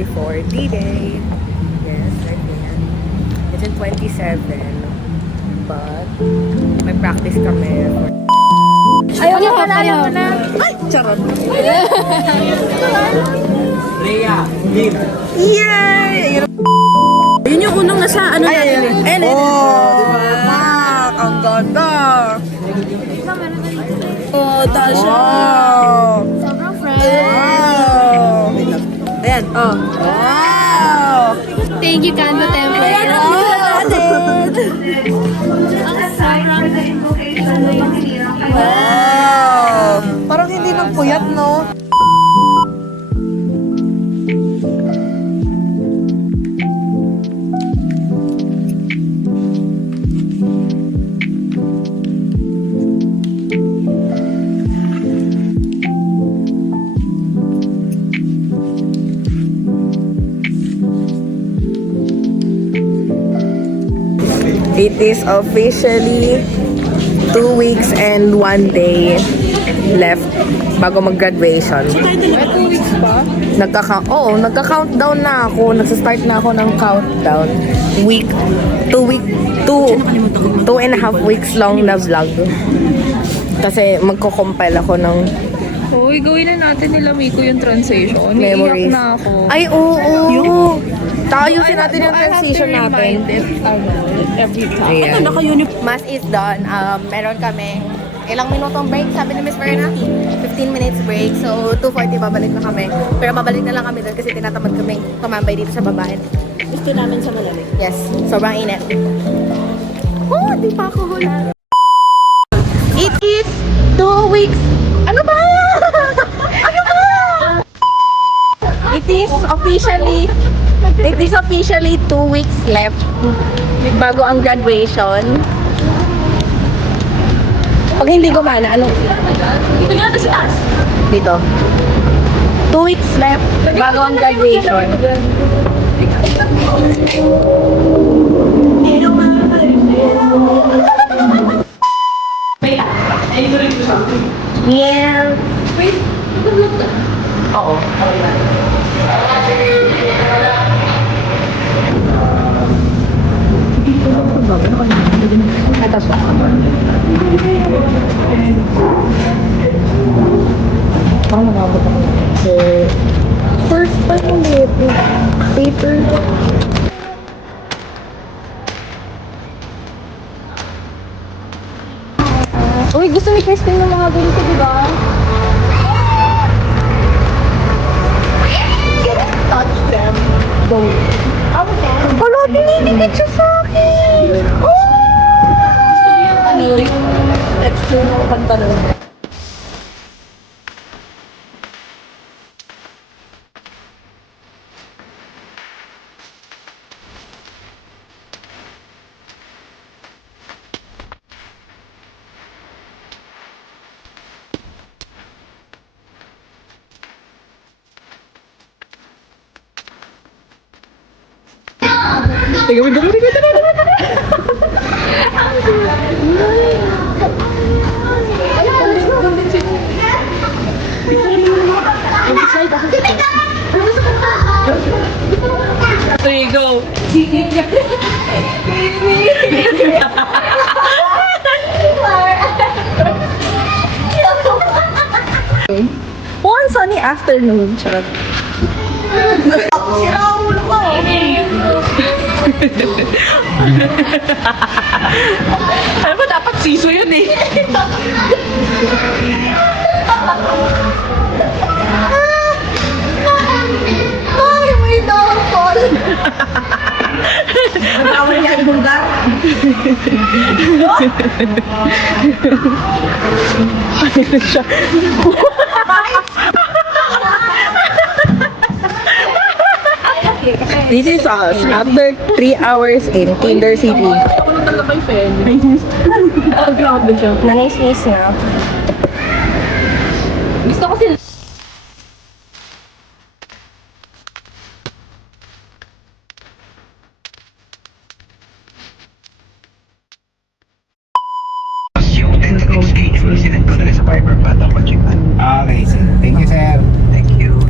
before D-Day. Yes, like yan. It's in 27. But, may practice kami for... Ayaw na. Ay, charot. Leia, Kim. Yay! Yun yung unang nasa ano natin. Diba? Ang ganda. Oh, Tasha. Sobrang fresh. Wow. Ayan, oh. Wow. Thank you, Canva Temple. Ayan, ang wow. Parang hindi nagpuyat, no? It is officially 2 weeks and 1 day left bago mag-graduation. So, tayo may 2 weeks pa? Nagka-countdown na ako. Nagsa-start na ako ng countdown. 2.5 weeks long na vlog. Kasi magko-compile ako ng Uy, gawin na natin nila Miko yung transition. memories. Iiyak na ako. Ay, oo. Taayusin natin yung transition natin. Every time. Ayan. Mass is done. Meron kami ilang minutong break, sabi ni Miss Verna. 15 minutes break. So, 2:40 babalik na kami. Pero babalik na lang kami doon kasi tinatamad kami tumambay dito sa babae. Gusto namin sa malamig. Yes, sobrang init. Oh, di pa ako hula. It is 2 weeks. Ano ba? Ano ba? It is officially 2 weeks left bago ang graduation. Pag hindi gumana, ano? Dito. 2 weeks left bago ang graduation. Yeah. Oo. Atas pa. Parang nababot ako. First time ulit. Paper. Uy, gusto ni Christine ng mga ganito, di ba? Touch them. Don't. Wala, dinidikit siya sa akin. Oh! Let's do no pantalon. There you go. One sunny afternoon. Charot. Alam mo, dapat siso yun eh. Ay, may downfall. Tawag niya ang bulgar. This is us after 3 hours in Kinder City. Ako na talaga kay Fen. Grounded siya. Nanis-nis na. Gusto ko sila. Okay, sir. Thank you, sir.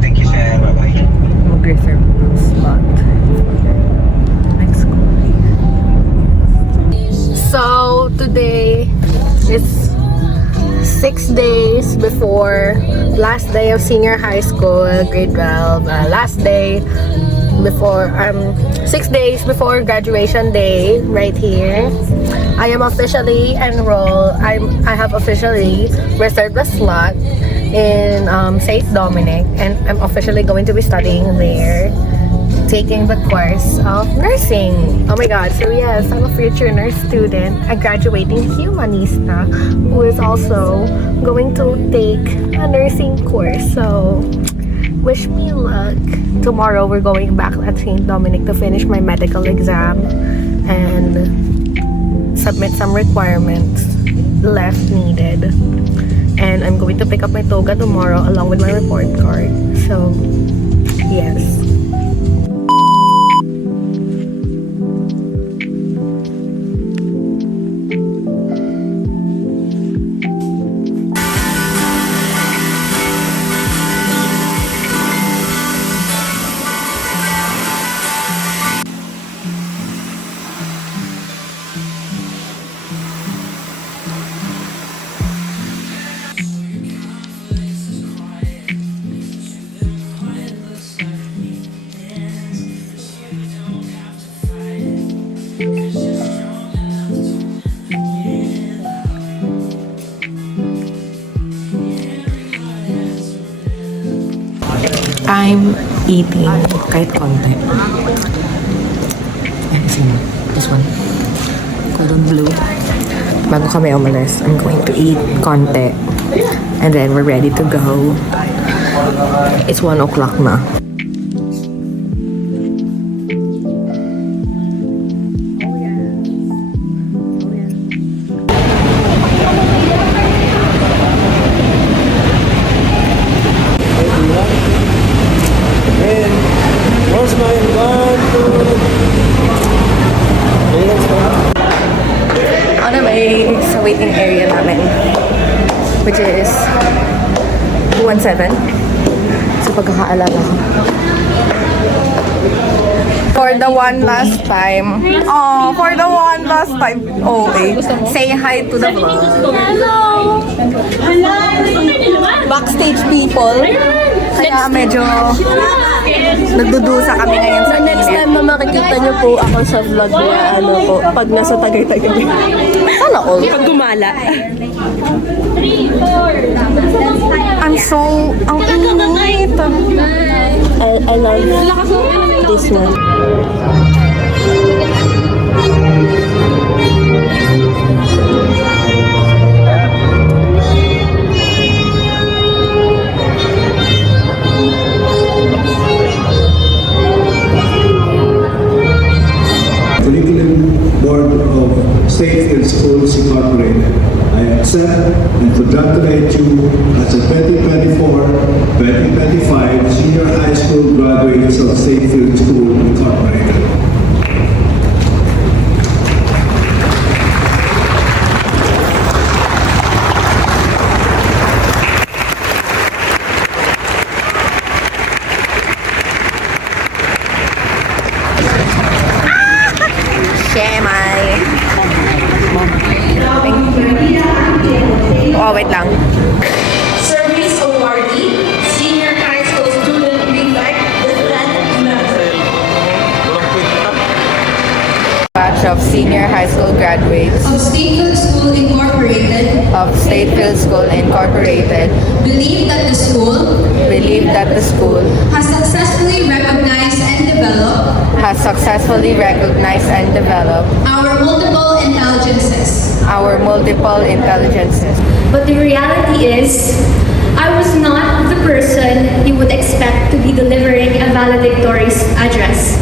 Thank you, sir. Bye-bye. Mag-reserve. 6 days before last day of senior high school, grade 12. Last day before 6 days before graduation day, right here. I am officially enrolled. I have officially reserved a slot in St. Dominic, and I'm officially going to be studying there, taking the course of nursing. Oh my god, so yes, I'm a future nurse student, a graduating humanista who is also going to take a nursing course. So wish me luck. Tomorrow we're going back at St. Dominic to finish my medical exam and submit some requirements left needed. And I'm going to pick up my toga tomorrow along with my report card. So, yes. I'm eating kahit konti. And this one. Golden blue. Bago kami umalis, I'm going to eat konti. And then we're ready to go. It's 1 o'clock na. On the way sa waiting area namin, which is 217. So pagkakaalala ko. For the one last time. Oh, for the one last time. Okay. Say hi to the vlog. Hello! Backstage people. Kaya medyo nagdudusa kami ngayon sa Next time na makikita niyo po ako sa vlog niya, ano po, pag nasa Tagaytay. Sana all. Pag gumala. I'm so... Ang init. I love this one. Curriculum Board of State and Schools Incorporated. I accept and congratulate you as a 2024-2025 senior high school graduates of State Field School Incorporated. Shemay. Oh, wait lang. Service awardee, senior high school student prefect, lieutenant member. Batch of senior high school graduates Of Statefield School Incorporated, of Statefield School Incorporated believe that the school believe that the school has successfully recognized and developed has successfully recognized and developed our multiple intelligences. But the reality is, I was not the person you would expect to be delivering a valedictory address.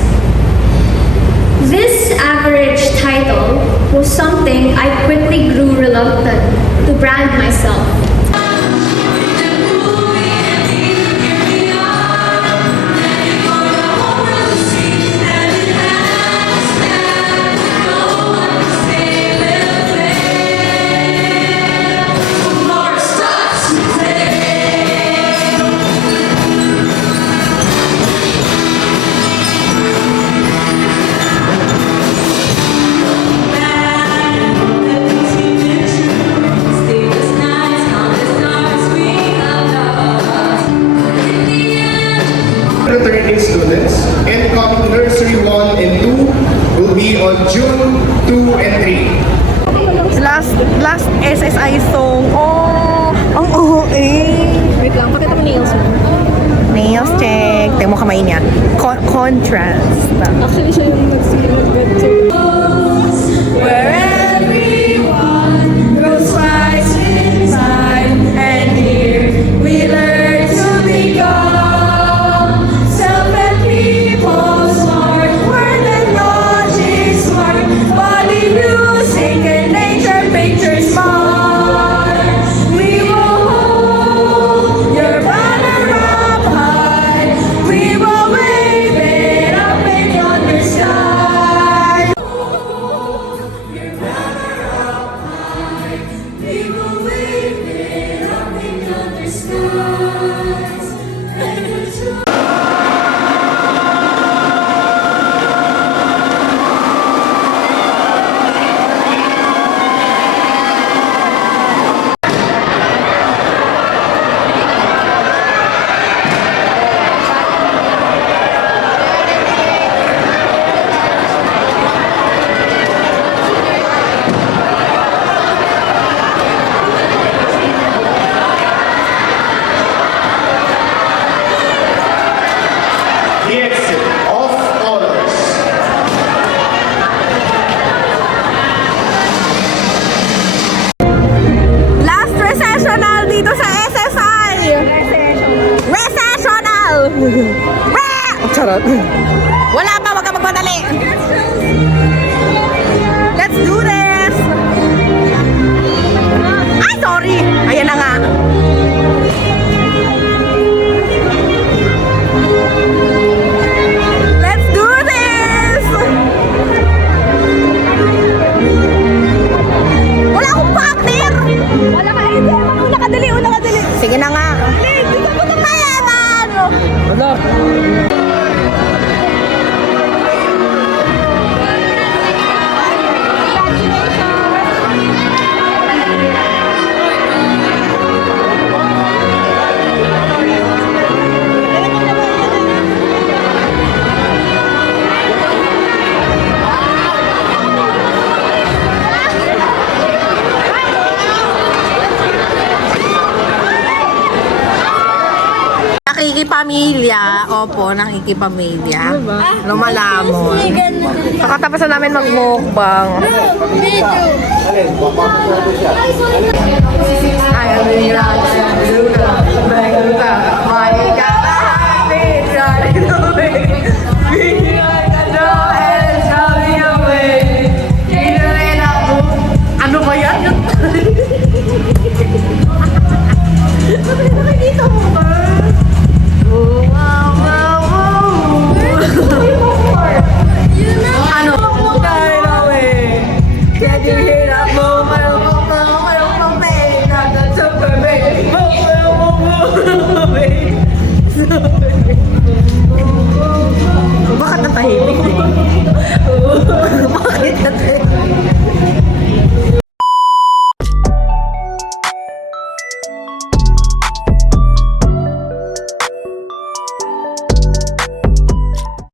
This average title was something I quickly grew reluctant to brand myself. Stay Returning students. Incoming nursery 1 and 2 will be on June 2 and 3. Last SSI song. Oh, ang OA. Wait lang, pakita mo nails mo. Nails check. Tingnan mo kamay niya. Contrast. Actually, siya yung nag-bed to. Where everyone goes right inside, and here we learn to become self-made people, smart, word and logic smart, body music and nature picture smart. We will hold your banner up high, we will wave it up in yonder sky. We will wave it up in yonder skies. The exit of honors. Last recessional dito sa SSI! Recessional! Charot. Wala pa, wag ka magmadali. Let's do this! Ay, sorry! Ayan na nga. Let's do this! Wala akong partner! Wala ka idea. Una ka dali, una ka dali. Sige na nga. Dito ko na kaya man. Wala. Nakikipamilya. Opo, nakikipamilya. Lumalamon. Nakatapos na namin mag-mukbang. Ay, ang